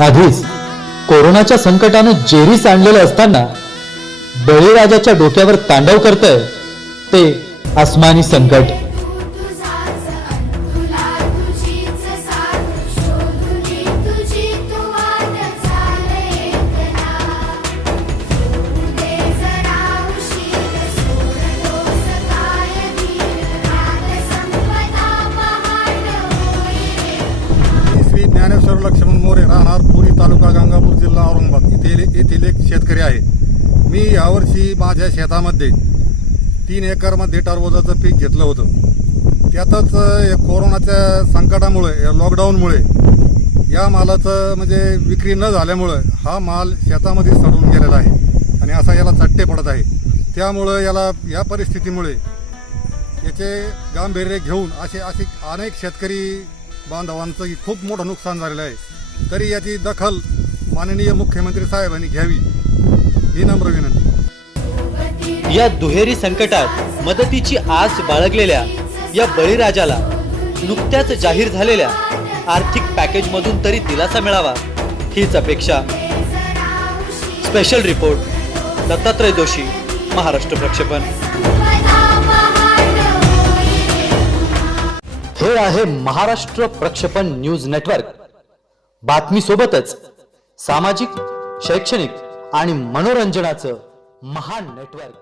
आधीच कोरोनाच्या संकटानं जेरी सांडलेलं असताना बळीराजाच्या डोक्यावर तांडव करतंय ते आसमानी संकट. ज्ञानेश्वर लक्ष्मण मोरे राहणार पुरी तालुका गंगापूर जिल्हा औरंगाबाद. येथील येथील एक शेतकरी आहे. मी यावर्षी माझ्या शेतामध्ये तीन एकरमध्ये टरबोजाचं पीक घेतलं होतं. त्यातच या कोरोनाच्या संकटामुळे या लॉकडाऊनमुळे या मालाचं म्हणजे विक्री न झाल्यामुळं हा माल शेतामध्ये सडून गेलेला आहे आणि असा याला चट्टे पडत आहे. त्यामुळं याला या परिस्थितीमुळे याचे गांभीर्य घेऊन असे असे अनेक शेतकरी बांधवांचं खूप मोठं नुकसान झालेलं आहे. तरी याची दखल माननीय मुख्यमंत्री साहेबांनी घ्यावी ही नम्र विनंती. या दुहेरी संकटात मदतीची आस बाळगलेल्या या बळीराजाला नुकत्याच जाहीर झालेल्या आर्थिक पॅकेजमधून तरी दिलासा मिळावा हीच अपेक्षा. स्पेशल रिपोर्ट दत्तात्रय जोशी महाराष्ट्र प्रक्षेपण. हे आहे महाराष्ट्र प्रक्षेपण न्यूज नेटवर्क. बातमी सोबतच सामाजिक शैक्षणिक आणि मनोरंजनाचं महान नेटवर्क.